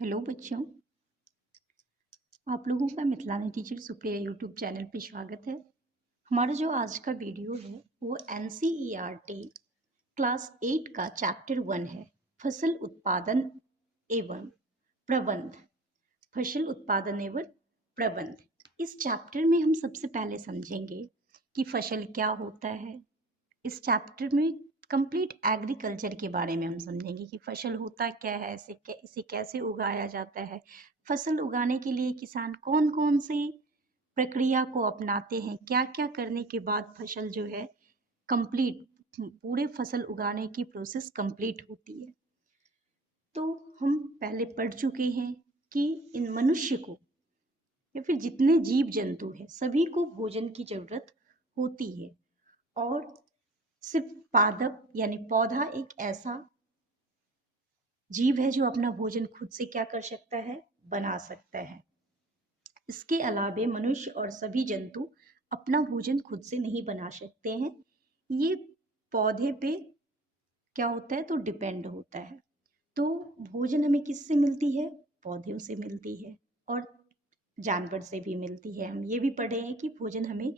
Hello बच्चों, आप लोगों का मिथिलानी टीचर सुप्रिया यूट्यूब चैनल पे स्वागत है। हमारा जो आज का वीडियो है वो NCERT क्लास 8 का चैप्टर 1 है, फसल उत्पादन एवं प्रबंध। फसल उत्पादन एवं प्रबंध। इस चैप्टर में हम सबसे पहले समझेंगे कि फसल क्या होता है। इस चैप्टर में कंप्लीट एग्रीकल्चर के बारे में हम समझेंगे कि फसल होता क्या है, इसे कैसे उगाया जाता है, फसल उगाने के लिए किसान कौन कौन सी प्रक्रिया को अपनाते हैं, क्या क्या करने के बाद फसल जो है कंप्लीट पूरे फसल उगाने की प्रोसेस कंप्लीट होती है। तो हम पहले पढ़ चुके हैं कि इन मनुष्य को या फिर जितने जीव जंतु हैं सभी को भोजन की जरूरत होती है और सिर्फ पादप यानी पौधा एक ऐसा जीव है जो अपना भोजन खुद से क्या कर सकता है, बना सकता है। इसके अलावे मनुष्य और सभी जंतु अपना भोजन खुद से नहीं बना सकते हैं। ये पौधे पे क्या होता है तो डिपेंड होता है। तो भोजन हमें किससे मिलती है? पौधों से मिलती है और जानवर से भी मिलती है। हम ये भी पढ़े हैं कि भोजन हमें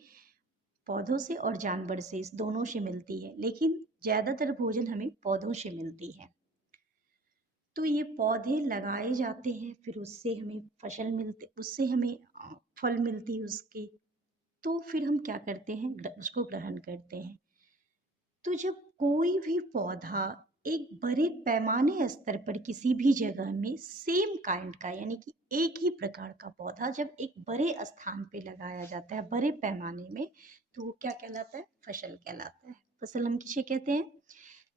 पौधों से और जानवर से, इस दोनों से मिलती है, लेकिन ज़्यादातर भोजन हमें पौधों से मिलती है। तो ये पौधे लगाए जाते हैं, फिर उससे हमें फसल मिलते, उससे हमें फल मिलती है उसकी। तो फिर हम क्या करते हैं, उसको ग्रहण करते हैं। तो जब कोई भी पौधा एक बड़े पैमाने स्तर पर किसी भी जगह में सेम काइंड का यानी कि एक ही प्रकार का पौधा जब एक बड़े स्थान पे लगाया जाता है बड़े पैमाने में, तो वो क्या कहलाता है? फसल कहलाता है। फसल हम किसे कहते हैं?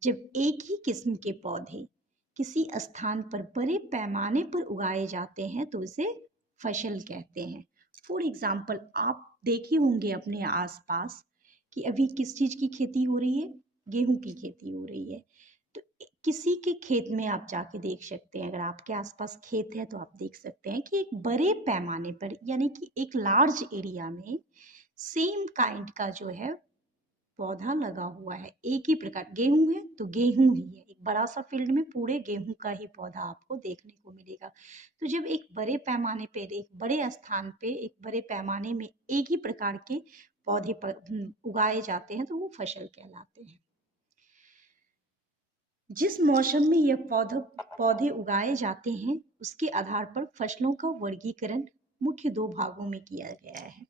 जब एक ही किस्म के पौधे किसी स्थान पर बड़े पैमाने पर उगाए जाते हैं तो उसे फसल कहते हैं। फॉर एग्जाम्पल, आप देखे होंगे अपने आसपास कि अभी किस चीज़ की खेती हो रही है? गेहूं की खेती हो रही है। तो किसी के खेत में आप जाके देख सकते हैं, अगर आपके आसपास खेत है तो आप देख सकते हैं कि एक बड़े पैमाने पर यानी कि एक लार्ज एरिया में सेम काइंड का जो है पौधा लगा हुआ है। एक ही प्रकार, गेहूं है तो गेहूं ही है, एक बड़ा सा फील्ड में पूरे गेहूं का ही पौधा आपको देखने को मिलेगा। तो जब एक बड़े पैमाने पे, एक बड़े स्थान पे, एक बड़े पैमाने में एक ही प्रकार के पौधे उगाए जाते हैं तो वो फसल कहलाते हैं। जिस मौसम में यह पौधे उगाए जाते हैं उसके आधार पर फसलों का वर्गीकरण मुख्य दो भागों में किया गया है।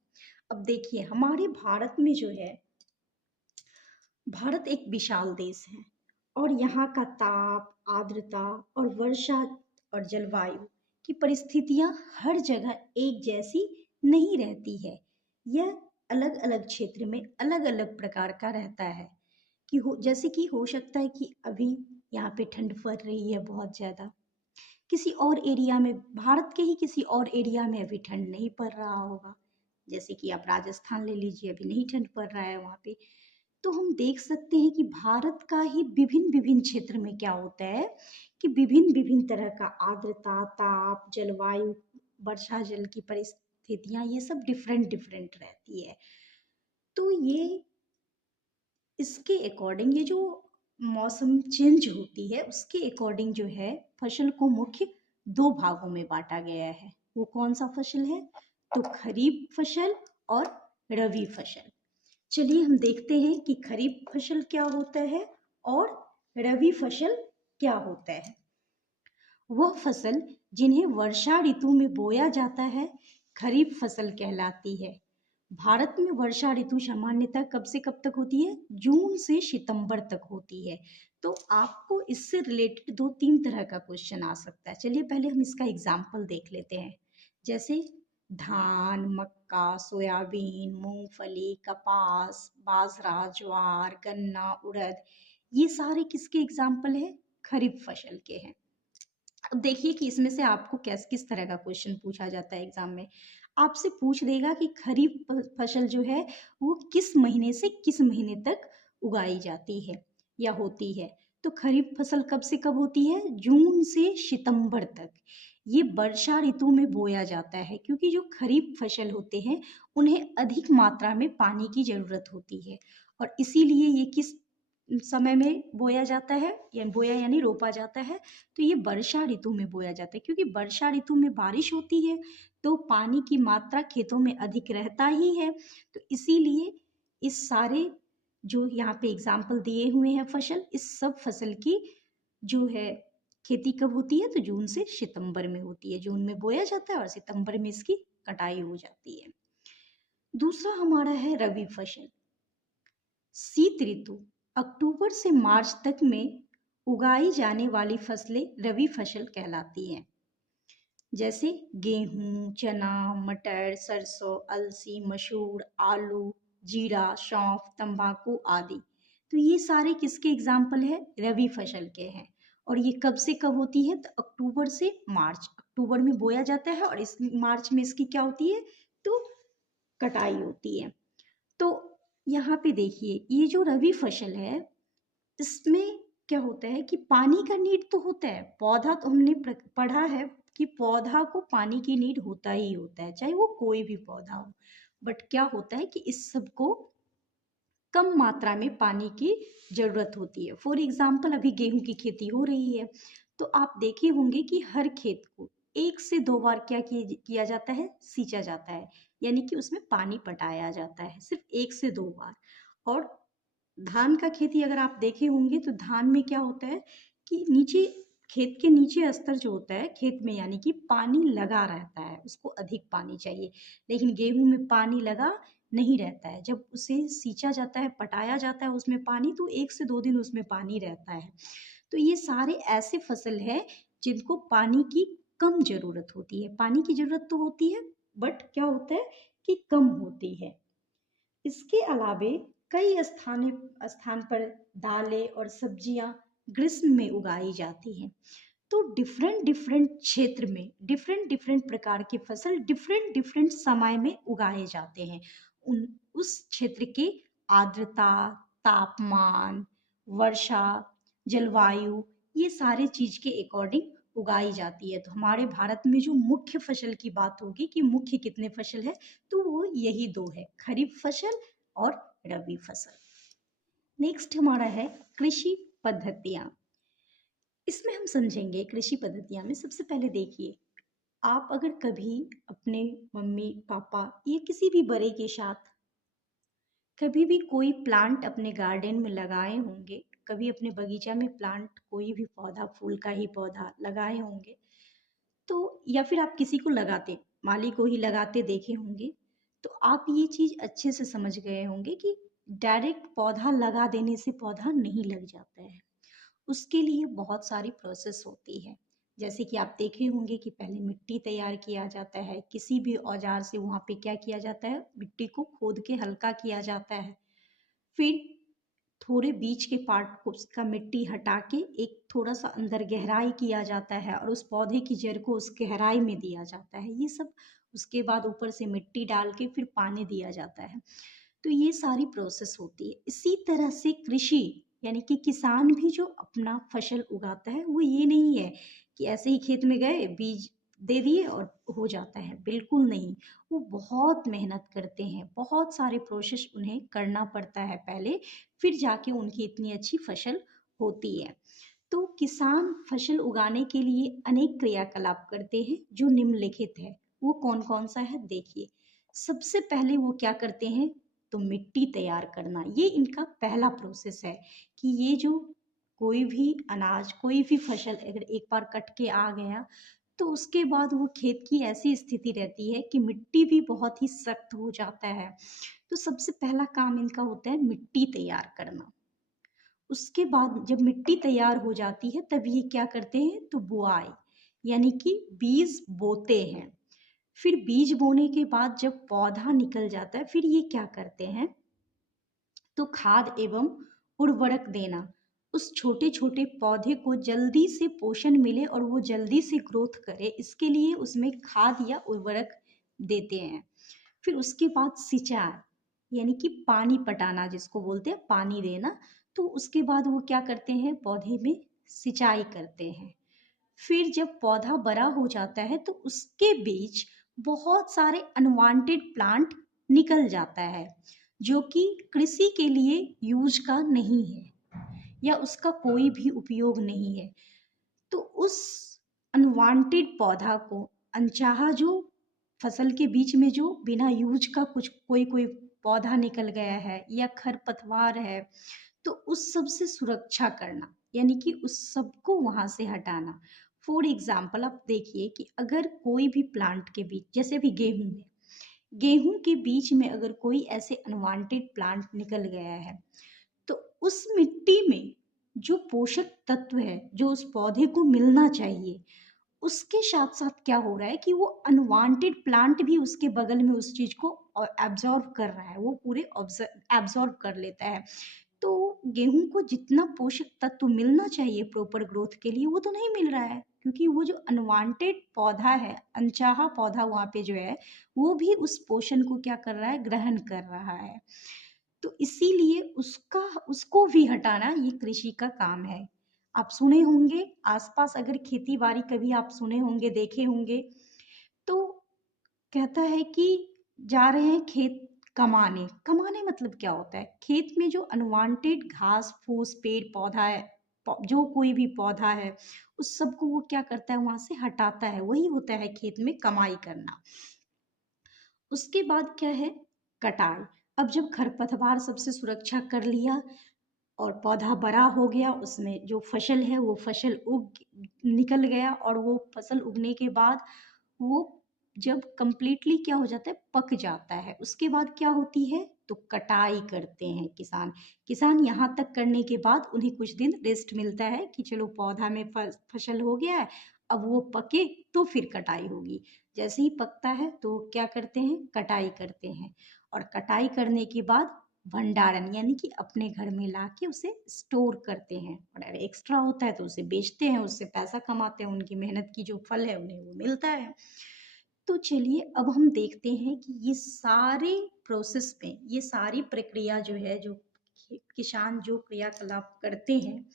अब देखिए, हमारे भारत में जो है, भारत एक विशाल देश है और यहाँ का ताप, आर्द्रता और वर्षा और जलवायु की परिस्थितियाँ हर जगह एक जैसी नहीं रहती है। यह अलग अलग क्षेत्र में अलग अलग प्रकार का रहता है कि जैसे कि हो सकता है कि अभी यहाँ पे ठंड पड़ रही है बहुत ज़्यादा, किसी और एरिया में, भारत के ही किसी और एरिया में अभी ठंड नहीं पड़ रहा होगा। जैसे कि आप राजस्थान ले लीजिए, अभी नहीं ठंड पड़ रहा है वहाँ पे। तो हम देख सकते हैं कि भारत का ही विभिन्न विभिन्न क्षेत्र में क्या होता है कि विभिन्न विभिन्न तरह का आर्द्रता, ताप, जलवायु, वर्षा जल की परिस्थितियां, ये सब डिफरेंट डिफरेंट रहती है। तो ये इसके अकॉर्डिंग, ये जो मौसम चेंज होती है उसके अकॉर्डिंग जो है फसल को मुख्य दो भागों में बांटा गया है। वो कौन सा फसल है? तो खरीफ फसल और रबी फसल। चलिए हम देखते हैं कि खरीफ फसल क्या होता है और रबी फसल क्या होता है। वह फसल जिन्हें वर्षा ऋतु में बोया जाता है खरीफ फसल कहलाती है। भारत में वर्षा ऋतु सामान्यतः कब से कब तक होती है? जून से सितंबर तक होती है। तो आपको इससे रिलेटेड दो तीन तरह का क्वेश्चन आ सकता है। चलिए पहले हम इसका एग्जाम्पल देख लेते हैं। जैसे धान, मक्का, सोयाबीन, मूंगफली, कपास, बाजरा, ज्वार, गन्ना, उड़द, ये सारे किसके एग्जाम्पल है? खरीफ फसल के हैं। अब देखिए कि इसमें से आपको किस तरह का क्वेश्चन पूछा जाता है एग्जाम में। आपसे पूछ देगा कि खरीफ फसल जो है वो किस महीने से किस महीने तक उगाई जाती है या होती है। तो खरीफ फसल कब से कब होती है? जून से सितंबर तक। ये वर्षा ऋतु में बोया जाता है क्योंकि जो खरीफ फसल होते हैं उन्हें अधिक मात्रा में पानी की जरूरत होती है और इसीलिए ये किस समय में बोया जाता है, या बोया यानी रोपा जाता है, तो ये वर्षा ऋतु में बोया जाता है, क्योंकि वर्षा ऋतु में बारिश होती है तो पानी की मात्रा खेतों में अधिक रहता ही है। तो इसीलिए इस सारे जो यहाँ पे एग्जाम्पल दिए हुए हैं फसल, इस सब फसल की जो है खेती कब होती है, तो जून से सितंबर में होती है। जून में बोया जाता है और सितंबर में इसकी कटाई हो जाती है। दूसरा हमारा है रबी फसल। शीत ऋतु अक्टूबर से मार्च तक में उगाई जाने वाली फसलें रबी फसल कहलाती हैं, जैसे गेहूं, चना, मटर, सरसों, अलसी, मसूर, आलू, जीरा, सौंफ, तंबाकू आदि। तो ये सारे किसके एग्जाम्पल है, रबी फसल के हैं। और ये कब से कब होती है, तो अक्टूबर से मार्च। अक्टूबर में बोया जाता है और इस मार्च में इसकी क्या होती है, तो कटाई होती है। तो यहाँ पे देखिए, ये जो रबी फसल है इसमें क्या होता है कि पानी का नीड तो होता है। पौधा तो हमने पढ़ा है कि पौधा को पानी की नीड होता ही होता है, चाहे वो कोई भी पौधा हो। बट क्या होता है कि इस सब को कम मात्रा में पानी की जरूरत होती है। फॉर एग्जाम्पल अभी गेहूं की खेती हो रही है, तो आप देखे होंगे कि हर खेत को 1 से 2 बार क्या किया जाता है, सींचा जाता है, यानी कि उसमें पानी पटाया जाता है सिर्फ 1 से 2 बार। और धान का खेती अगर आप देखे होंगे तो धान में क्या होता है कि नीचे, खेत के नीचे स्तर जो होता है खेत में, यानी कि पानी लगा रहता है, उसको अधिक पानी चाहिए। लेकिन गेहूं में पानी लगा नहीं रहता है, जब उसे सींचा जाता है, पटाया जाता है उसमें पानी, तो 1 से 2 दिन उसमें पानी रहता है। तो ये सारे ऐसे फसल है जिनको पानी की कम जरूरत होती है। पानी की जरूरत तो होती है बट क्या होता है कि कम होती है। इसके अलावे कई स्थान पर दालें और सब्जियां ग्रीष्म में उगाई जाती हैं। तो डिफरेंट डिफरेंट क्षेत्र में डिफरेंट डिफरेंट प्रकार की फसल डिफरेंट डिफरेंट समय में उगाए जाते हैं। उस क्षेत्र के आर्द्रता, तापमान, वर्षा, जलवायु, ये सारे चीज के अकॉर्डिंग उगाई जाती है। तो हमारे भारत में जो मुख्य फसल की बात होगी कि मुख्य कितने फसल है, तो वो यही दो है, खरीफ फसल और रबी फसल। नेक्स्ट हमारा है कृषि पद्धतियां। इसमें हम समझेंगे कृषि पद्धतियां में सबसे पहले देखिए, आप अगर कभी अपने मम्मी पापा या किसी भी बड़े के साथ कभी भी कोई प्लांट अपने गार्डन में लगाए होंगे, कभी अपने बगीचा में प्लांट, कोई भी पौधा, फूल का ही पौधा लगाए होंगे, तो या फिर आप किसी को लगाते, माली को ही लगाते देखे होंगे, तो आप ये चीज अच्छे से समझ गए होंगे कि डायरेक्ट पौधा लगा देने से पौधा नहीं लग जाता है। उसके लिए बहुत सारी प्रोसेस होती है। जैसे कि आप देखे होंगे कि पहले मिट्टी तैयार किया जाता है, किसी भी औजार से वहाँ पे क्या किया जाता है, मिट्टी को खोद के हल्का किया जाता है। फिर थोड़े बीच के पार्ट को, उसका मिट्टी हटा के एक थोड़ा सा अंदर गहराई किया जाता है और उस पौधे की जड़ को उस गहराई में दिया जाता है, ये सब। उसके बाद ऊपर से मिट्टी डाल के फिर पानी दिया जाता है। तो ये सारी प्रोसेस होती है। इसी तरह से कृषि यानी कि किसान भी जो अपना फसल उगाता है, वो ये नहीं है कि ऐसे ही खेत में गए, बीज दे दिए और हो जाता है, बिल्कुल नहीं। वो बहुत मेहनत करते हैं, बहुत सारे प्रोसेस उन्हें करना पड़ता है पहले, फिर जाके उनकी इतनी अच्छी फसल होती है। तो किसान फसल उगाने के लिए अनेक क्रियाकलाप करते हैं जो निम्नलिखित है। वो कौन कौन सा है, देखिए। सबसे पहले वो क्या करते हैं, तो मिट्टी तैयार करना, ये इनका पहला प्रोसेस है। कि ये जो कोई भी अनाज, कोई भी फसल अगर एक बार कट के आ गया, तो उसके बाद वो खेत की ऐसी स्थिति रहती है कि मिट्टी भी बहुत ही सख्त हो जाता है। तो सबसे पहला काम इनका होता है मिट्टी तैयार करना। उसके बाद जब मिट्टी तैयार हो जाती है तब ये क्या करते हैं, तो बुआई, यानी कि बीज बोते हैं। फिर बीज बोने के बाद जब पौधा निकल जाता है, फिर ये क्या करते हैं, तो खाद एवं उर्वरक देना। उस छोटे छोटे पौधे को जल्दी से पोषण मिले और वो जल्दी से ग्रोथ करे, इसके लिए उसमें खाद या उर्वरक देते हैं। फिर उसके बाद सिंचाई, यानी कि पानी पटाना जिसको बोलते हैं, पानी देना। तो उसके बाद वो क्या करते हैं, पौधे में सिंचाई करते हैं। फिर जब पौधा बड़ा हो जाता है तो उसके बीच बहुत सारे अनवांटेड प्लांट निकल जाता है, जो कि कृषि के लिए यूज का नहीं है। या उसका कोई भी उपयोग नहीं है, तो उस अनवांटेड पौधा को, अनचाहा जो फसल के बीच में जो बिना यूज का कुछ कोई कोई पौधा निकल गया है या खरपतवार है, तो उस सब से सुरक्षा करना, यानी कि उस सब को वहां से हटाना। फॉर एग्जाम्पल आप देखिए कि अगर कोई भी प्लांट के बीच, जैसे भी गेहूं है, गेहूं के बीच में अगर कोई ऐसे अनवांटेड प्लांट निकल गया है, तो उस मिट्टी में जो पोषक तत्व है जो उस पौधे को मिलना चाहिए, उसके साथ साथ क्या हो रहा है कि वो अनवांटेड प्लांट भी उसके बगल में उस चीज को एब्जॉर्ब कर रहा है, वो पूरे एब्जॉर्ब कर लेता है। तो गेहूं को जितना पोषक तत्व मिलना चाहिए प्रॉपर ग्रोथ के लिए, वो तो नहीं मिल रहा है, क्योंकि वो जो अनवांटेड पौधा है, अनचाहा पौधा वहां पे जो है, वो भी उस पोषण को क्या कर रहा है, ग्रहण कर रहा है। तो इसीलिए उसका उसको भी हटाना ये कृषि का काम है। आप सुने होंगे आसपास, अगर खेती बाड़ी कभी आप सुने होंगे, देखे होंगे, तो कहता है कि जा रहे हैं खेत कमाने। कमाने मतलब क्या होता है, खेत में जो अनवांटेड घास फूस पेड़ पौधा है, जो कोई भी पौधा है, उस सब को वो क्या करता है, वहां से हटाता है, वही होता है खेत में कमाई करना। उसके बाद क्या है, कटाई। अब जब खरपतवार सबसे सुरक्षा कर लिया और पौधा बड़ा हो गया, उसमें जो फसल है वो फसल उग निकल गया, और वो फसल उगने के बाद वो जब कंप्लीटली क्या हो जाता है, पक जाता है, उसके बाद क्या होती है, तो कटाई करते हैं किसान। किसान यहाँ तक करने के बाद उन्हें कुछ दिन रेस्ट मिलता है कि चलो पौधा में फसल हो गया है, अब वो पके तो फिर कटाई होगी। जैसे ही पकता है तो क्या करते हैं, कटाई करते हैं, और कटाई करने के बाद भंडारण, यानी कि अपने घर में ला के उसे स्टोर करते हैं, और अगर एक्स्ट्रा होता है तो उसे बेचते हैं, उससे पैसा कमाते हैं, उनकी मेहनत की जो फल है उन्हें वो मिलता है। तो चलिए अब हम देखते हैं कि ये सारे प्रोसेस में, ये सारी प्रक्रिया जो है, जो किसान जो क्रियाकलाप करते हैं,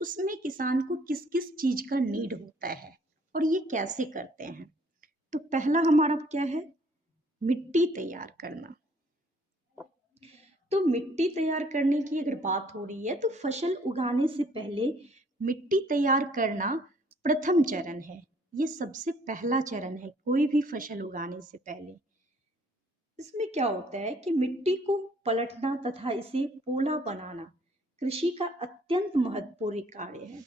उसमें किसान को किस किस चीज का नीड होता है और ये कैसे करते हैं। तो पहला हमारा क्या है, मिट्टी तैयार करना। तो मिट्टी तैयार करने की अगर बात हो रही है, तो फसल उगाने से पहले मिट्टी तैयार करना प्रथम चरण है। ये सबसे पहला चरण है कोई भी फसल उगाने से पहले। इसमें क्या होता है कि मिट्टी को पलटना तथा इसे पोला बनाना कृषि का अत्यंत महत्वपूर्ण कार्य है।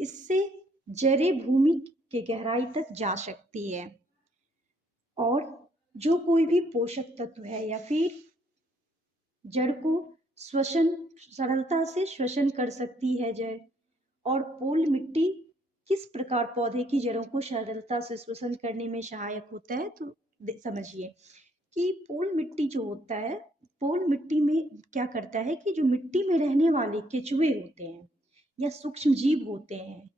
इससे जड़ें भूमि के गहराई तक जा सकती है, और जो कोई भी पोषक तत्व है या फिर जड़ को श्वसन, सरलता से श्वसन कर सकती है जड़। और पोल मिट्टी किस प्रकार पौधे की जड़ों को सरलता से श्वसन करने में सहायक होता है, तो समझिए कि पोल मिट्टी जो होता है, पोल मिट्टी में क्या करता है कि जो मिट्टी में रहने वाले केचुए होते हैं या सूक्ष्म जीव होते हैं,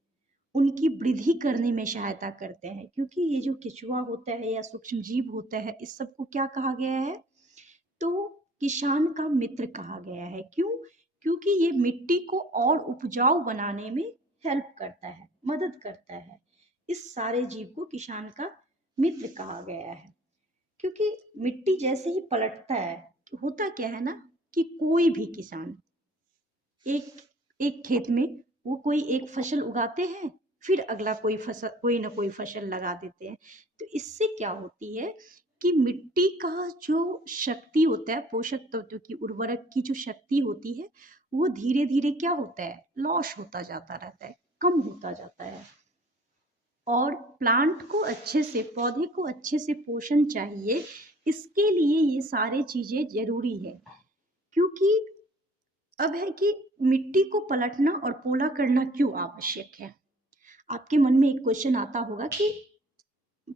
उनकी वृद्धि करने में सहायता करते हैं। क्योंकि ये जो केचुआ होता है या सूक्ष्म जीव होता है, इस सबको क्या कहा गया है, तो किसान का मित्र कहा गया है। क्यों, क्योंकि ये मिट्टी को और उपजाऊ बनाने में हेल्प करता है, मदद करता है। इस सारे जीव को किसान का मित्र कहा गया है। क्योंकि मिट्टी जैसे ही पलटता है, होता क्या है ना, कि कोई भी किसान एक एक खेत में वो कोई एक फसल उगाते हैं, फिर अगला कोई फसल, कोई ना कोई फसल लगा देते हैं। तो इससे क्या होती है कि मिट्टी का जो शक्ति होता है, पोषक तत्व की, उर्वरक की जो शक्ति होती है, वो धीरे धीरे क्या होता है, लॉस होता जाता रहता है, कम होता जाता है। और प्लांट को अच्छे से, पौधे को अच्छे से पोषण चाहिए, इसके लिए ये सारी चीजें जरूरी है। क्योंकि अब है कि मिट्टी को पलटना और पोला करना क्यों आवश्यक है। आपके मन में एक क्वेश्चन आता होगा कि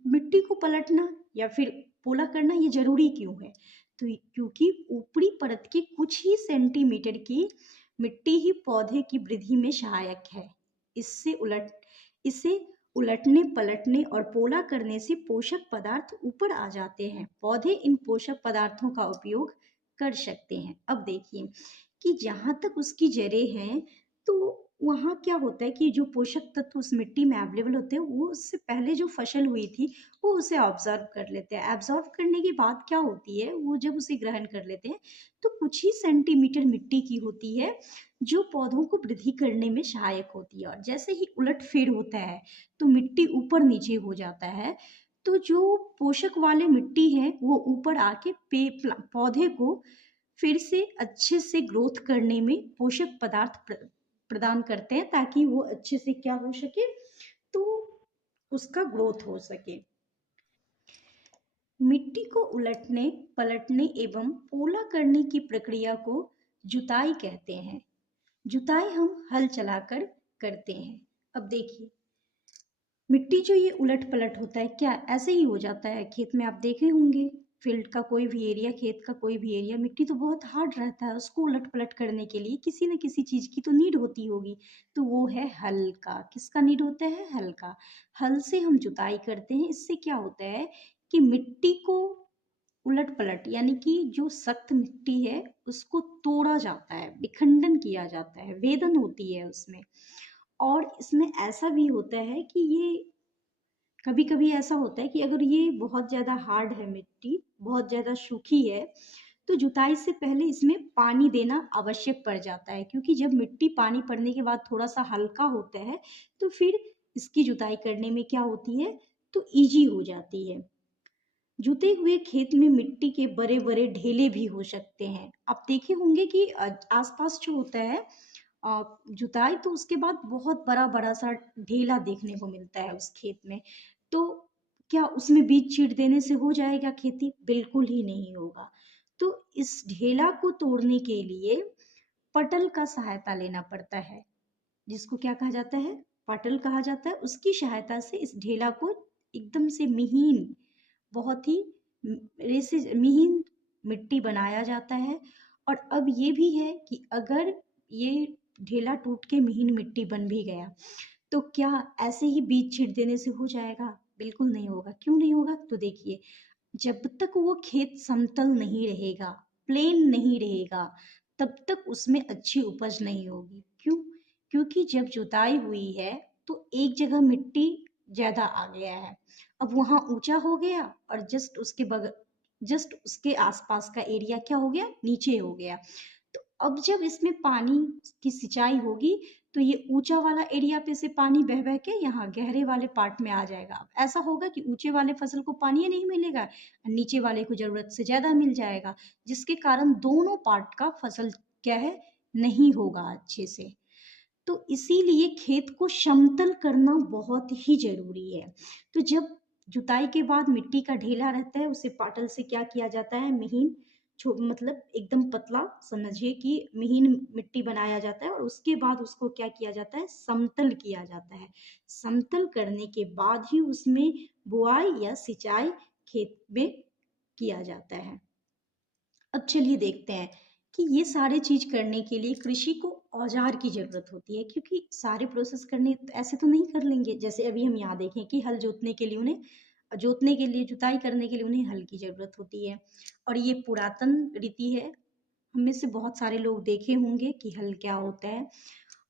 मिट्टी को पलटना या फिर पोला करना ये जरूरी क्यों है। तो क्योंकि ऊपरी परत की कुछ ही सेंटीमीटर की मिट्टी ही पौधे की वृद्धि में सहायक है। इससे उलट इसे उलटने पलटने और पोला करने से पोषक पदार्थ ऊपर आ जाते हैं, पौधे इन पोषक पदार्थों का उपयोग कर सकते हैं। अब देखिए कि जहाँ तक उसकी जड़ें हैं, तो वहाँ क्या होता है कि जो पोषक तत्व उस मिट्टी में अवेलेबल होते हैं, वो उससे पहले जो फसल हुई थी, वो उसे ऑब्जर्व कर लेते हैं। ऑब्जर्व करने के बाद क्या होती है, वो जब उसे ग्रहण कर लेते हैं, तो कुछ ही सेंटीमीटर मिट्टी की होती है, जो पौधों को वृद्धि करने में सहायक होती है। और जैसे ही उलट-फेर होता है, तो मिट्टी ऊपर-नीचे हो जाता है, तो जो पोषक वाले मिट्टी है, वो ऊपर आके पौधे को फिर से अच्छे से ग्रोथ करने में पोषक पदार्थ प्रदान करते हैं, ताकि वो अच्छे से क्या हो सके, तो उसका ग्रोथ हो सके। मिट्टी को उलटने, पलटने एवं पोला करने की प्रक्रिया को जुताई कहते हैं। जुताई हम हल चलाकर करते हैं। अब देखिए, मिट्टी जो ये उलट पलट होता है, क्या ऐसे ही हो जाता है? खेत में आप देखे होंगे, फील्ड का कोई भी एरिया, खेत का कोई भी एरिया, मिट्टी तो बहुत हार्ड रहता है, उसको उलट पलट करने के लिए किसी न किसी चीज़ की तो नीड होती होगी। तो वो है हल का। किसका नीड होता है? हल का। हल से हम जुताई करते हैं। इससे क्या होता है कि मिट्टी को उलट पलट, यानी कि जो सख्त मिट्टी है उसको तोड़ा जाता है, विखंडन किया जाता है, वेदन होती है उसमें। और इसमें ऐसा भी होता है कि ये कभी-कभी ऐसा होता है कि अगर ये बहुत ज़्यादा हार्ड है मिट्टी, बहुत ज़्यादा सूखी है, तो जुताई से पहले इसमें पानी देना आवश्यक पड़ जाता है, क्योंकि जब मिट्टी पानी पड़ने के बाद थोड़ा-सा हल्का होता है, तो फिर इसकी जुताई करने में क्या होती है, तो ईज़ी हो जाती है। जुते हुए खेत में मिट्टी के बड़े-बड़े ढेले भी हो सकते हैं। आप देखे होंगे कि आस-पास जो होता है जुताई, तो उसके बाद बहुत बड़ा-बड़ा सा ढेला देखने को मिलता है उस खेत में। तो क्या उसमें बीज छींट देने से हो जाएगा खेती? बिल्कुल ही नहीं होगा। तो इस ढेला को तोड़ने के लिए पटल का सहायता लेना पड़ता है, जिसको क्या कहा जाता है? पटल कहा जाता है। उसकी सहायता से इस ढेला को एकदम से महीन, बहुत ही रेसे महीन मिट्टी बनाया जाता है। और अब ये भी है कि अगर ये ढेला टूट के महीन मिट्टी बन भी गया, तो क्या ऐसे ही बीज छींट देने से हो जाएगा? बिल्कुल नहीं होगा। क्यों नहीं होगा? तो देखिए, जब तक वो खेत समतल नहीं रहेगा, प्लेन नहीं रहेगा, तब तक उसमें अच्छी उपज नहीं होगी। क्यों? क्योंकि जब जुताई हुई है, तो एक जगह मिट्टी ज़्यादा आ गया है। अब वहाँ ऊँचा हो गया और जस्ट उसके आसपास का एरिया क्या हो गया? नीचे हो गया। तो अब जब इसमें पानी की सिंचाई होगी, तो ये ऊंचा वाला एरिया पे से पानी बह बह के यहाँ गहरे वाले पार्ट में आ जाएगा। अब ऐसा होगा कि ऊंचे वाले फसल को पानी ही नहीं मिलेगा, नीचे वाले को जरूरत से ज्यादा मिल जाएगा, जिसके कारण दोनों पार्ट का फसल क्या है, नहीं होगा अच्छे से। तो इसीलिए खेत को समतल करना बहुत ही जरूरी है। तो जब जुताई के बाद मिट्टी का ढेला रहता है, उसे पाटल से क्या किया जाता है, महीन मतलब एकदम पतला, समझिए कि महीन मिट्टी बनाया जाता है, और उसके बाद उसको क्या किया जाता है, समतल किया जाता है। समतल करने के बाद ही उसमें बुआई या सिंचाई खेत में किया जाता है। अब चलिए देखते हैं कि ये सारे चीज करने के लिए कृषि को औजार की जरूरत होती है, क्योंकि सारे प्रोसेस करने ऐसे तो नहीं कर लेंगे। जैसे अभी हम यहाँ देखें कि हल जोतने के लिए, जुताई करने के लिए उन्हें हल की जरूरत होती है। और ये पुरातन रीति है, हम में से बहुत सारे लोग देखे होंगे कि हल क्या होता है।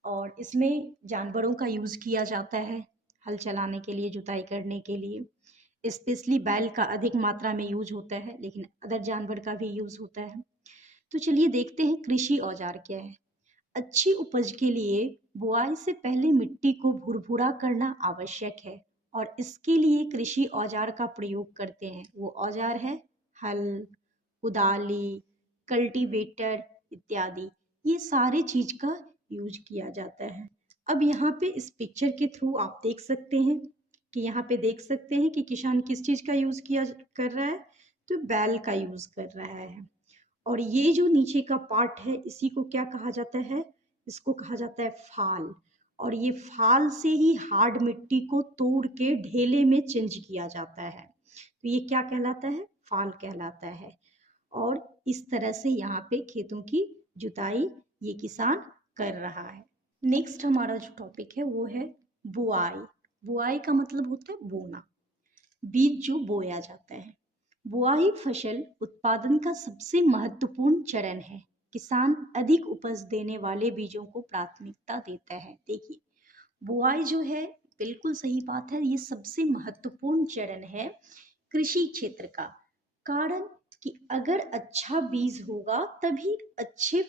और इसमें जानवरों का यूज किया जाता है हल चलाने के लिए, जुताई करने के लिए। स्पेशली बैल का अधिक मात्रा में यूज होता है, लेकिन अदर जानवर का भी यूज होता है। तो चलिए देखते हैं कृषि औजार क्या है। अच्छी उपज के लिए बुआई से पहले मिट्टी को भुरभुरा करना आवश्यक है, और इसके लिए कृषि औजार का प्रयोग करते हैं। वो औजार है हल, कुदाली, कल्टीवेटर इत्यादि। ये सारे चीज का यूज किया जाता है। अब यहाँ पे इस पिक्चर के थ्रू आप देख सकते हैं कि यहाँ पे देख सकते हैं कि किसान किस चीज का यूज किया कर रहा है, तो बैल का यूज कर रहा है। और ये जो नीचे का पार्ट है, इसी को क्या कहा जाता है, इसको कहा जाता है फाल। और ये फाल से ही हार्ड मिट्टी को तोड़ के ढेले में चेंज किया जाता है। तो ये क्या कहलाता है, फाल कहलाता है। और इस तरह से यहाँ पे खेतों की जुताई ये किसान कर रहा है। नेक्स्ट हमारा जो टॉपिक है वो है बुआई। बुआई का मतलब होता है बोना, बीज जो बोया जाता है। बुआई फसल उत्पादन का सबसे महत्वपूर्ण चरण है। किसान अधिक उपज देने वाले बीजों को प्राथमिकता देता है। देखिए, बुआई जो है, बिल्कुल सही बात है, ये सबसे महत्वपूर्ण चरण है कृषि क्षेत्र का। कारण कि अगर अच्छा बीज होगा तभी अच्छे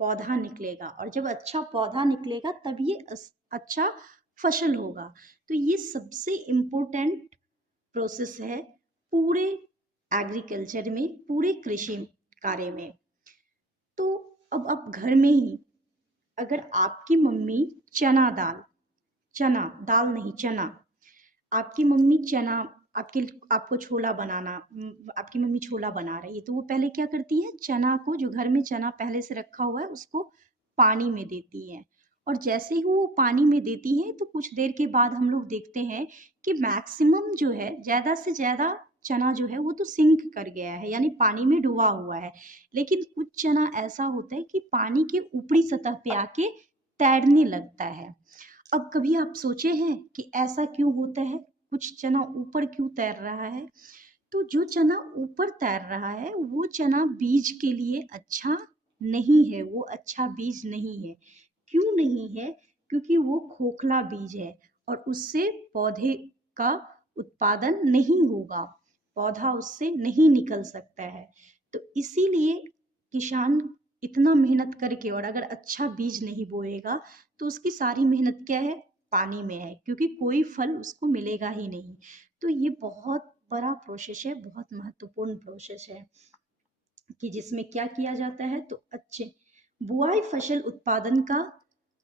पौधा निकलेगा, और जब अच्छा पौधा निकलेगा तब ये अच्छा फसल होगा। तो ये सबसे इम्पोर्टेंट प्रोसेस है पूरे एग्रीकल्चर में, पूरे कृषि कार्य में। तो अब आप घर में ही, अगर आपकी मम्मी चना दाल, चना दाल नहीं चना, आपकी मम्मी चना, आपके आपको छोला बनाना, आपकी मम्मी छोला बना रही है, तो वो पहले क्या करती है, चना को, जो घर में चना पहले से रखा हुआ है उसको पानी में देती है। और जैसे ही वो पानी में देती है तो कुछ देर के बाद हम लोग देखते हैं कि मैक्सिमम जो है, ज़्यादा से ज़्यादा चना जो है वो तो सिंक कर गया है, यानी पानी में डूबा हुआ है। लेकिन कुछ चना ऐसा होता है कि पानी के ऊपरी सतह पे आके तैरने लगता है। अब कभी आप सोचे हैं कि ऐसा क्यों होता है, कुछ चना ऊपर क्यों तैर रहा है? तो जो चना ऊपर तैर रहा है वो चना बीज के लिए अच्छा नहीं है, वो अच्छा बीज नहीं है। क्यों नहीं है? क्योंकि वो खोखला बीज है और उससे पौधे का उत्पादन नहीं होगा, पौधा उससे नहीं निकल सकता है। तो इसीलिए किसान इतना मेहनत करके, और अगर अच्छा बीज नहीं बोएगा तो उसकी सारी मेहनत क्या है, पानी में है, क्योंकि कोई फल उसको मिलेगा ही नहीं। तो ये बहुत बड़ा प्रोसेस है, बहुत महत्वपूर्ण प्रोसेस है कि जिसमें क्या किया जाता है। तो अच्छे बुआई फसल उत्पादन का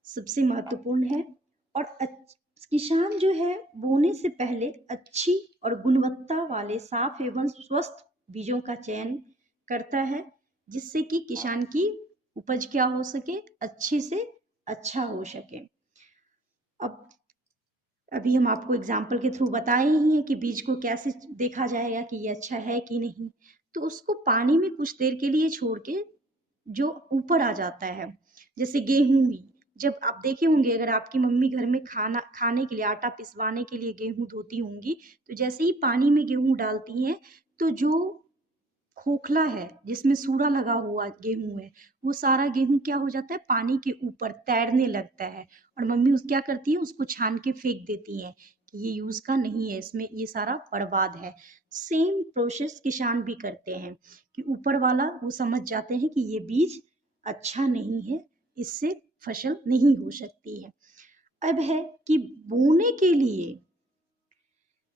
सबसे महत्वपूर्ण है। और किसान जो है बोने से पहले अच्छी और गुणवत्ता वाले साफ एवं स्वस्थ बीजों का चयन करता है, जिससे कि किसान की उपज क्या हो सके, अच्छे से अच्छा हो सके। अब अभी हम आपको एग्जाम्पल के थ्रू बताए ही हैं कि बीज को कैसे देखा जाएगा कि ये अच्छा है कि नहीं। तो उसको पानी में कुछ देर के लिए छोड़ के जो ऊपर आ जाता है, जैसे गेहूं ही, जब आप देखे होंगे, अगर आपकी मम्मी घर में खाना खाने के लिए, आटा पिसवाने के लिए गेहूं धोती होंगी, तो जैसे ही पानी में गेहूं डालती हैं तो जो खोखला है, जिसमें सूड़ा लगा हुआ गेहूं है, वो सारा गेहूं क्या हो जाता है, पानी के ऊपर तैरने लगता है। और मम्मी उस क्या करती है, उसको छान के फेंक देती हैं कि ये यूज का नहीं है, इसमें ये सारा बर्बाद है। सेम प्रोसेस किसान भी करते हैं कि ऊपर वाला वो समझ जाते हैं कि ये बीज अच्छा नहीं है, इससे फसल नहीं हो सकती है। अब है कि बोने के लिए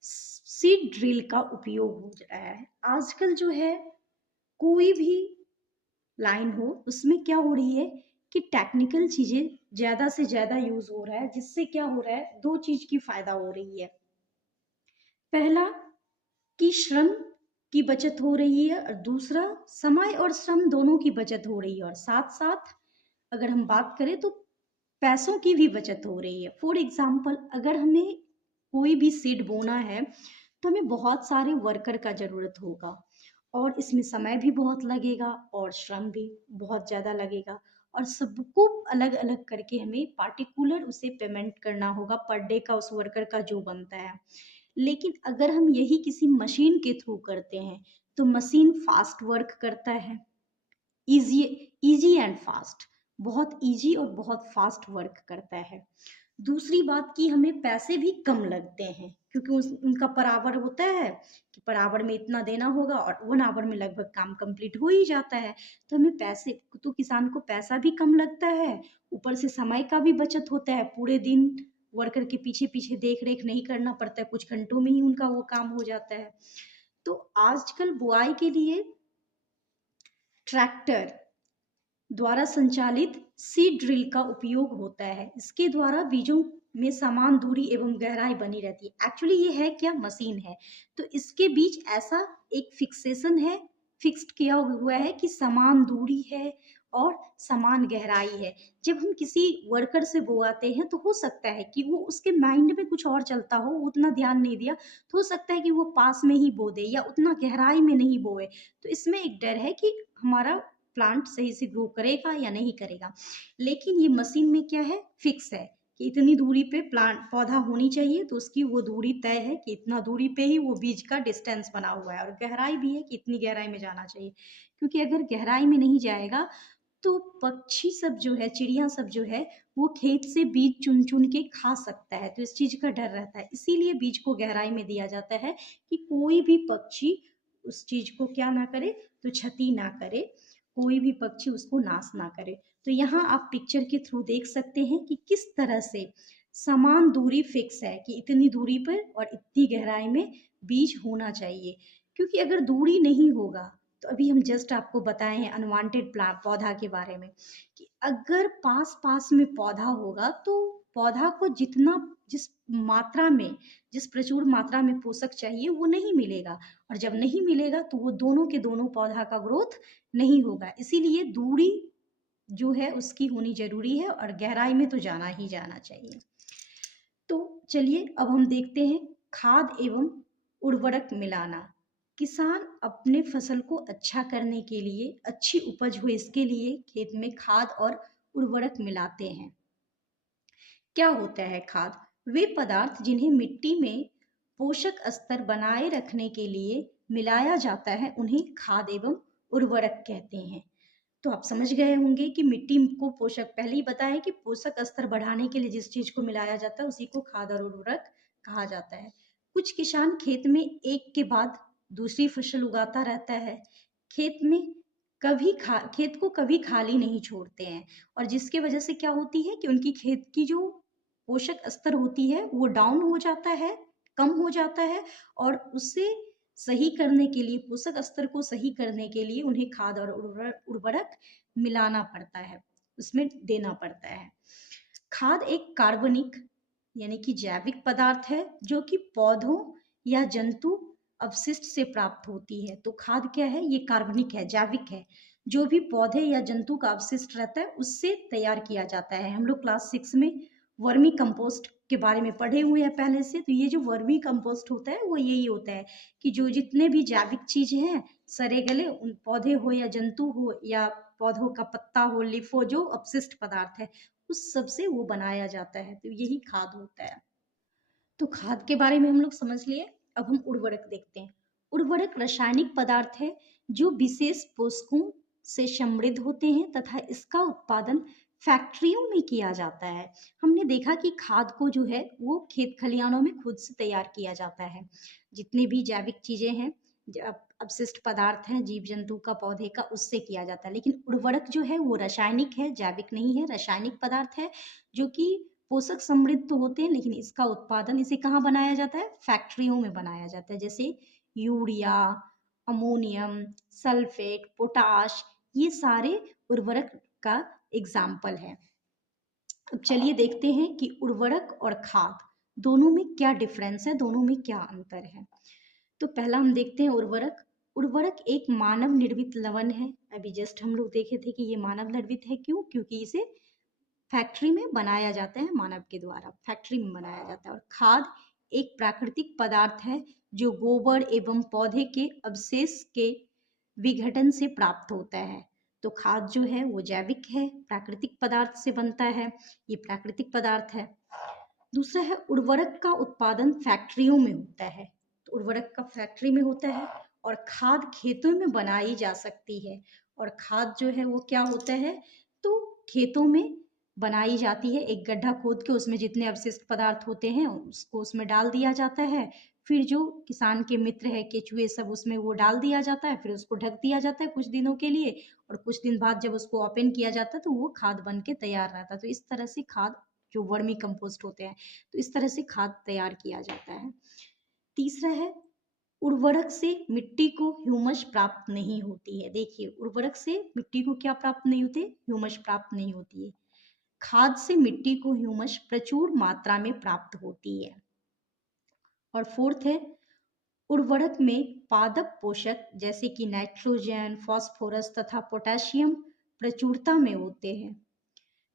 सीड ड्रिल का उपयोग हो रहा है आजकल। जो है कोई भी लाइन हो, उसमें क्या हो रही है कि टेक्निकल चीजें ज्यादा से ज्यादा यूज हो रहा है, जिससे क्या हो रहा है, दो चीज की फायदा हो रही है। पहला कि श्रम की बचत हो रही है, और दूसरा समय और श्रम दोनों की बचत हो रही है। और साथ साथ अगर हम बात करें तो पैसों की भी बचत हो रही है। फॉर एग्जाम्पल, अगर हमें कोई भी सीड बोना है तो हमें बहुत सारे वर्कर का जरूरत होगा, और इसमें समय भी बहुत लगेगा और श्रम भी बहुत ज़्यादा लगेगा, और सबको अलग अलग करके हमें पार्टिकुलर उसे पेमेंट करना होगा पर डे का, उस वर्कर का जो बनता है। लेकिन अगर हम यही किसी मशीन के थ्रू करते हैं तो मशीन फास्ट वर्क करता है, इजी इजी एंड फास्ट, बहुत इजी और बहुत फास्ट वर्क करता है। दूसरी बात कि हमें पैसे भी कम लगते हैं, क्योंकि उनका पर आवर होता है कि पर आवर में इतना देना होगा, और 1 आवर में लगभग काम कंप्लीट हो ही जाता है। तो हमें पैसे, तो किसान को पैसा भी कम लगता है, ऊपर से समय का भी बचत होता है, पूरे दिन वर्कर के पीछे पीछे देख रेख नहीं करना पड़ता है, कुछ घंटों में ही उनका वो काम हो जाता है। तो आजकल बुआई के लिए ट्रैक्टर द्वारा संचालित सीड ड्रिल का उपयोग होता है। इसके द्वारा बीजों में समान दूरी एवं गहराई बनी रहती है। एक्चुअली ये है क्या, मशीन है। तो इसके बीच ऐसा एक फिक्सेशन है, फिक्स्ड किया हुआ है कि समान दूरी है और समान गहराई है। जब हम किसी वर्कर से बोआते हैं तो हो सकता है कि वो, उसके माइंड में कुछ और चलता हो, उतना ध्यान नहीं दिया, तो हो सकता है कि वो पास में ही बो दे या उतना गहराई में नहीं बोए। तो इसमें एक डर है कि हमारा प्लांट सही से ग्रो करेगा या नहीं करेगा। लेकिन ये मशीन में क्या है, फिक्स है कि इतनी दूरी पे प्लांट पौधा होनी चाहिए, तो उसकी वो दूरी तय है कि इतना दूरी पे ही वो बीज का डिस्टेंस बना हुआ है, और गहराई भी है कि इतनी गहराई में जाना चाहिए, क्योंकि अगर गहराई में नहीं जाएगा तो पक्षी सब जो है, चिड़िया सब जो है, वो खेत से बीज चुन चुन के खा सकता है, तो इस चीज का डर रहता है। इसीलिए बीज को गहराई में दिया जाता है कि कोई भी पक्षी उस चीज को क्या ना करे, तो क्षति ना करे, कोई भी पक्षी उसको नाश ना करे। तो यहाँ आप पिक्चर के थ्रू देख सकते हैं कि किस तरह से समान दूरी फिक्स है कि इतनी दूरी पर और इतनी गहराई में बीज होना चाहिए। क्योंकि अगर दूरी नहीं होगा, तो अभी हम जस्ट आपको बताए हैं अनवांटेड पौधा के बारे में, कि अगर पास पास में पौधा होगा तो पौधा को जितना, जिस मात्रा में, जिस प्रचुर मात्रा में पोषक चाहिए वो नहीं मिलेगा, और जब नहीं मिलेगा तो वो दोनों के दोनों पौधा का ग्रोथ नहीं होगा। इसीलिए दूरी जो है उसकी होनी जरूरी है, और गहराई में तो जाना ही जाना चाहिए। तो चलिए अब हम देखते हैं खाद एवं उर्वरक मिलाना। किसान अपने फसल को अच्छा करने के लिए, अच्छी उपज हो इसके लिए खेत में खाद और उर्वरक मिलाते हैं। क्या होता है खाद? वे पदार्थ जिन्हें मिट्टी में पोषक स्तर बनाए रखने के लिए मिलाया जाता है, उन्हें खाद एवं उर्वरक कहते हैं। तो आप समझ गए होंगे कि मिट्टी को पोषक, पहले ही बताया कि पोषक स्तर बढ़ाने के लिए जिस चीज को मिलाया जाता है उसी को खाद और उर्वरक कहा जाता है। कुछ किसान खेत में एक के बाद दूसरी फसल उगाता रहता है। खेत में खेत को कभी खाली नहीं छोड़ते हैं, और जिसके वजह से क्या होती है कि उनकी खेत की जो पोषक स्तर होती है वो डाउन हो जाता है, कम हो जाता है, और उससे सही करने के लिए, पोषक स्तर को सही करने के लिए उन्हें खाद और उर्वरक मिलाना पड़ता है, उसमें देना पड़ता है। खाद एक कार्बनिक यानी कि जैविक पदार्थ है जो कि पौधों या जंतु अपशिष्ट से प्राप्त होती है। तो खाद क्या है? ये कार्बनिक है, जैविक है, जो भी पौधे या जंतु का अपशिष्ट रहता है उससे तैयार किया जाता है। हम लोग क्लास 6 में वर्मी कंपोस्ट के बारे में पढ़े हुए हैं पहले से। तो ये जो वर्मी कंपोस्ट होता है वो यही होता है कि जो जितने भी जैविक चीज हैं, सड़े गले, उन पौधे हो या जंतु हो या पौधों का पत्ता हो, लीफ हो, जो अपशिष्ट पदार्थ है उस सब से वो बनाया जाता है। तो यही खाद होता है। तो खाद के बारे में हम लोग समझ लिए। अब हम उर्वरक देखते हैं। उर्वरक रासायनिक पदार्थ है जो विशेष पोषकों से समृद्ध होते हैं तथा इसका उत्पादन फैक्ट्रियों में किया जाता है। हमने देखा कि खाद को जो है वो खेत खलिहानों में खुद से तैयार किया जाता है। जितने भी जैविक चीजें हैं, अपशिष्ट पदार्थ हैं, जीव जंतु का, पौधे का, उससे किया जाता है। लेकिन उर्वरक जो है वो रासायनिक है, जैविक नहीं है, रासायनिक पदार्थ है जो कि पोषक समृद्ध तो होते हैं, लेकिन इसका उत्पादन, इसे कहाँ बनाया जाता है? फैक्ट्रियों में बनाया जाता है। जैसे यूरिया, अमोनियम, सल्फेट, पोटाश, ये सारे उर्वरक का एग्जाम्पल है। अब चलिए देखते हैं कि उर्वरक और खाद दोनों में क्या डिफरेंस है, दोनों में क्या अंतर है। तो पहला हम देखते हैं उर्वरक। उर्वरक एक मानव निर्मित लवण है। अभी जस्ट हम लोग देखे थे कि ये मानव निर्मित है। क्यों? क्योंकि इसे फैक्ट्री में बनाया जाता है, मानव के द्वारा फैक्ट्री में बनाया जाता है। और खाद एक प्राकृतिक पदार्थ है जो गोबर एवं पौधे के अवशेष के विघटन से प्राप्त होता है। तो खाद जो है वो जैविक है, प्राकृतिक पदार्थ से बनता है, ये प्राकृतिक पदार्थ है। दूसरा है उर्वरक का उत्पादन फैक्ट्रियों में होता है। तो उर्वरक का फैक्ट्री में होता है, और खाद खेतों में बनाई जा सकती है। और खाद जो है वो क्या होता है? तो खेतों में बनाई जाती है। एक गड्ढा खोद के उसमें जितने अवशिष्ट पदार्थ होते हैं उसको उसमें डाल दिया जाता है। फिर जो किसान के मित्र है, केचुए सब, उसमें वो डाल दिया जाता है। फिर उसको ढक दिया जाता है कुछ दिनों के लिए, और कुछ दिन बाद जब उसको ओपन किया जाता है तो वो खाद बन के तैयार रहता है। तो इस तरह से खाद, जो वर्मी कंपोस्ट होते हैं, तो इस तरह से खाद तैयार किया जाता है। तीसरा है उर्वरक से मिट्टी को ह्यूमस प्राप्त नहीं होती है। देखिए, उर्वरक से मिट्टी को क्या प्राप्त नहीं होते? ह्यूमस प्राप्त नहीं होती है। खाद से मिट्टी को ह्यूमस प्रचुर मात्रा में प्राप्त होती है। और फोर्थ है उर्वरक में पादप पोषक जैसे कि नाइट्रोजन, फास्फोरस तथा पोटेशियम प्रचुरता में होते हैं।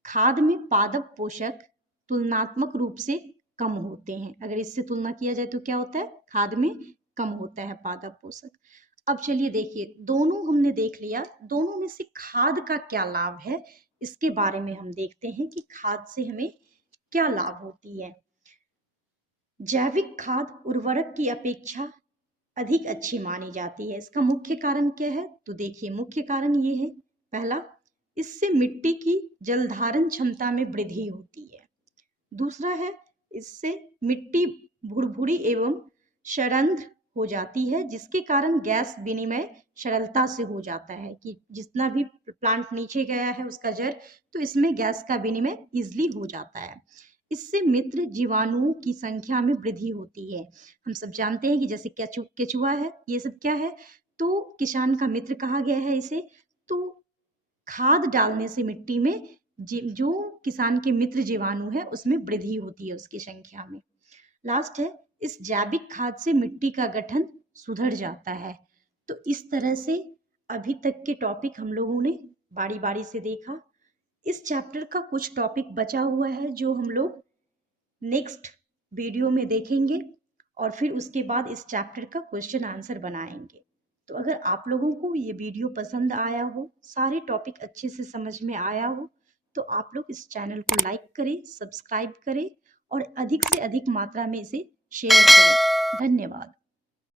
खाद में पादप पोषक तुलनात्मक रूप से कम होते हैं। अगर इससे तुलना किया जाए तो क्या होता है? खाद में कम होता है पादप पोषक। अब चलिए देखिए, दोनों हमने देख लिया, दोनों में से खाद का क्या लाभ है इसके बारे में हम देखते हैं कि खाद से हमें क्या लाभ होती है। जैविक खाद उर्वरक की अपेक्षा अधिक अच्छी मानी जाती है। इसका मुख्य कारण क्या है? तो देखिए, मुख्य कारण ये है, पहला, इससे मिट्टी की जलधारण क्षमता में वृद्धि होती है। दूसरा है, इससे मिट्टी भुरभुरी एवं सड़ंध्र हो जाती है, जिसके कारण गैस विनिमय सरलता से हो जाता है कि जितना भी प्लांट नीचे गया है उसका जड़, तो इसमें गैस का विनिमय इजली हो जाता है। इससे मित्र जीवाणुओं की संख्या में वृद्धि होती है। हम सब जानते हैं कि जैसे केचुआ है, ये सब क्या है, तो किसान का मित्र कहा गया है इसे। तो खाद डालने से मिट्टी में जो किसान के मित्र जीवाणु है उसमें वृद्धि होती है उसकी संख्या में। लास्ट है, इस जैविक खाद से मिट्टी का गठन सुधर जाता है। तो इस तरह से अभी तक के टॉपिक हम लोगों ने बारी बारी से देखा। इस चैप्टर का कुछ टॉपिक बचा हुआ है जो हम लोग नेक्स्ट वीडियो में देखेंगे और फिर उसके बाद इस चैप्टर का क्वेश्चन आंसर बनाएंगे। तो अगर आप लोगों को ये वीडियो पसंद आया हो, सारे टॉपिक अच्छे से समझ में आया हो, तो आप लोग इस चैनल को लाइक करें, सब्सक्राइब करें और अधिक से अधिक मात्रा में इसे शेयर करें। धन्यवाद।